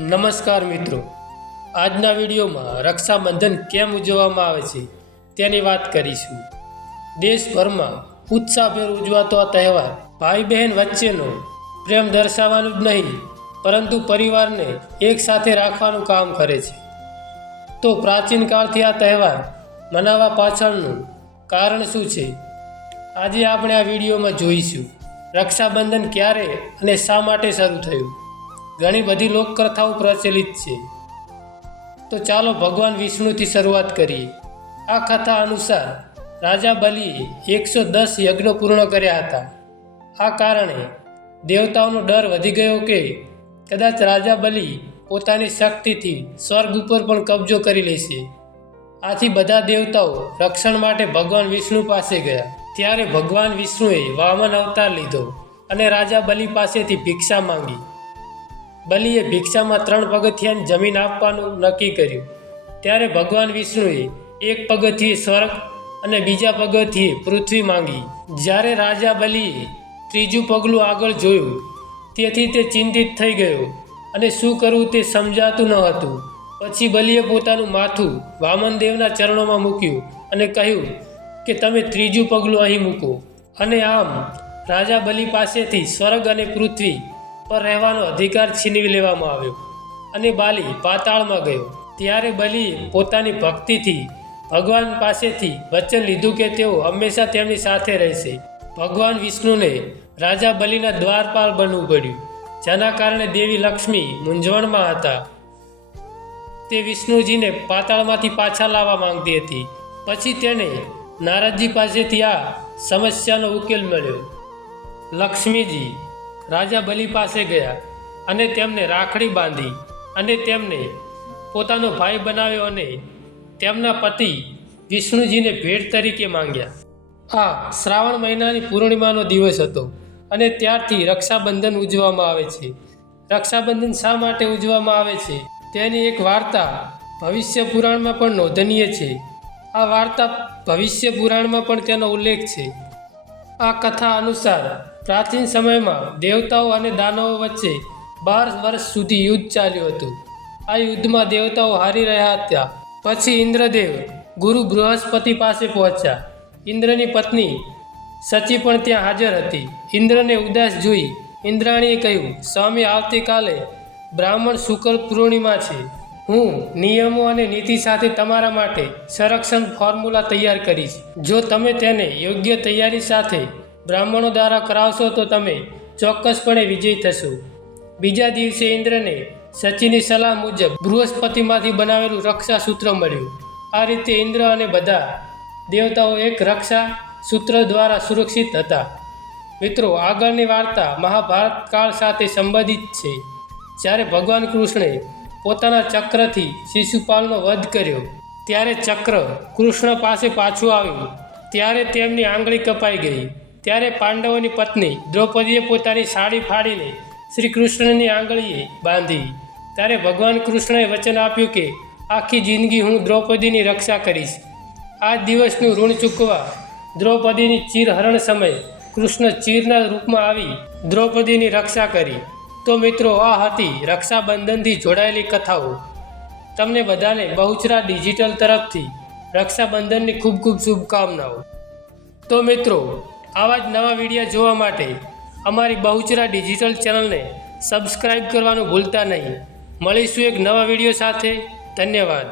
નમસ્કાર મિત્રો, આજના વિડીયોમાં રક્ષાબંધન કેમ ઉજવવામાં આવે છે તેની વાત કરીશું। દેશભરમાં ઉત્સાહભેર ઉજવાતો આ તહેવાર ભાઈ બહેન વચ્ચેનો પ્રેમ દર્શાવવાનું જ નહીં પરંતુ પરિવારને એક સાથે રાખવાનું કામ કરે છે। તો પ્રાચીન કાળથી આ તહેવાર મનાવવા પાછળનું કારણ શું છે, આજે આપણે આ વિડીયોમાં જોઈશું। રક્ષાબંધન ક્યારે અને શા માટે શરૂ થયું, ઘણી બધી લોકકથાઓ પ્રચલિત છે, તો ચાલો ભગવાન વિષ્ણુથી શરૂઆત કરીએ। આ કથા અનુસાર રાજા બલિએ 110 યજ્ઞો પૂર્ણ કર્યા હતા। આ કારણે દેવતાઓનો ડર વધી ગયો કે કદાચ રાજા બલિ પોતાની શક્તિથી સ્વર્ગ ઉપર પણ કબજો કરી લેશે। આથી બધા દેવતાઓ રક્ષણ માટે ભગવાન વિષ્ણુ પાસે ગયા। ત્યારે ભગવાન વિષ્ણુએ વામન અવતાર લીધો અને રાજા બલિ પાસેથી ભિક્ષા માંગી। બલિએ ભિક્ષામાં 3 પગથિયાની જમીન આપવાનું નક્કી કર્યું। ત્યારે ભગવાન વિષ્ણુએ એક પગથિયે સ્વર્ગ અને બીજા પગથિયે પૃથ્વી માંગી। જ્યારે રાજા બલિએ ત્રીજું પગલું આગળ જોયું તેથી તે ચિંતિત થઈ ગયો અને શું કરવું તે સમજાતું ન હતું। પછી બલિએ પોતાનું માથું વામનદેવના ચરણોમાં મૂક્યું અને કહ્યું કે તમે ત્રીજું પગલું અહીં મૂકો। અને આમ રાજા બલિ પાસેથી સ્વર્ગ અને પૃથ્વી પર રહેવાનો અધિકાર છીનવી લેવામાં આવ્યો અને બાલી પાતાળમાં ગયો। ત્યારે બલિએ પોતાની ભક્તિથી ભગવાન પાસેથી વચન લીધું કે તેઓ હંમેશા તેમની સાથે રહેશે। ભગવાન વિષ્ણુને રાજા બલિના દ્વારપાલ બનવું પડ્યું, જેના કારણે દેવી લક્ષ્મી મૂંઝવણમાં હતા। તે વિષ્ણુજીને પાતાળમાંથી પાછા લાવવા માંગતી હતી। પછી તેણે નારદજી પાસેથી આ સમસ્યાનો ઉકેલ મળ્યો। લક્ષ્મીજી રાજા બલિ પાસે ગયા અને તેમને રાખડી બાંધી અને તેમને પોતાનો ભાઈ બનાવ્યો અને તેમના પતિ વિષ્ણુજીને ભેટ તરીકે માંગ્યા। આ શ્રાવણ મહિનાની પૂર્ણિમાનો દિવસ હતો અને ત્યારથી રક્ષાબંધન ઉજવવામાં આવે છે। રક્ષાબંધન શા માટે ઉજવવામાં આવે છે તેની એક વાર્તા ભવિષ્ય પુરાણમાં પણ નોંધનીય છે। આ વાર્તા ભવિષ્ય પુરાણમાં પણ તેનો ઉલ્લેખ છે। આ કથા અનુસાર પ્રાચીન સમયમાં દેવતાઓ અને દાનવો વચ્ચે 12 વર્ષ સુધી યુદ્ધ ચાલ્યું હતું। આ યુદ્ધમાં દેવતાઓ હારી રહ્યા હતા। પછી ઇન્દ્રદેવ ગુરુ બૃહસ્પતિ પાસે પહોંચ્યા। ઇન્દ્રની પત્ની સચી પણ ત્યાં હાજર હતી। ઇન્દ્રને ઉદાસ જોઈ ઇન્દ્રાણીએ કહ્યું, સ્વામી, આવતીકાલે બ્રાહ્મણ શુક્લ પૂર્ણિમા છે। હું નિયમો અને નીતિ સાથે તમારા માટે સંરક્ષણ ફોર્મ્યુલા તૈયાર કરીશ। જો તમે તેને યોગ્ય તૈયારી સાથે બ્રાહ્મણો દ્વારા કરાવશો તો તમે ચોક્કસપણે વિજયી થશો। બીજા દિવસે ઇન્દ્રને સચીની સલાહ મુજબ બૃહસ્પતિમાંથી બનાવેલું રક્ષા સૂત્ર મળ્યું। આ રીતે ઇન્દ્ર અને બધા દેવતાઓ એક રક્ષા સૂત્ર દ્વારા સુરક્ષિત હતા। મિત્રો, આગળની વાર્તા મહાભારત કાળ સાથે સંબંધિત છે, જ્યારે ભગવાન કૃષ્ણે પોતાના ચક્રથી શિશુપાલનો વધ કર્યો ત્યારે ચક્ર કૃષ્ણ પાસે પાછું આવ્યું ત્યારે તેમની આંગળી કપાઈ ગઈ। ત્યારે પાંડવોની પત્ની દ્રૌપદીએ પોતાની સાડી ફાડીને શ્રી કૃષ્ણની આંગળીએ બાંધી। ત્યારે ભગવાન કૃષ્ણએ વચન આપ્યું કે આખી જિંદગી હું દ્રૌપદીની રક્ષા કરીશ। આ દિવસનું ઋણ ચૂકવવા દ્રૌપદીની ચીરહરણ સમયે કૃષ્ણ ચીરના રૂપમાં આવી દ્રૌપદીની રક્ષા કરી। તો મિત્રો, આ હતી રક્ષાબંધનથી જોડાયેલી કથાઓ। તમને બધાને બહુચરા ડિજિટલ તરફથી રક્ષાબંધનની ખૂબ ખૂબ શુભકામનાઓ। તો મિત્રો, આવા જ નવા વિડીયો જોવા માટે અમારી બહુચરા ડિજિટલ ચેનલને સબસ્ક્રાઈબ કરવાનું ભૂલતા નહીં। મળીશું એક નવા વિડીયો સાથે। ધન્યવાદ।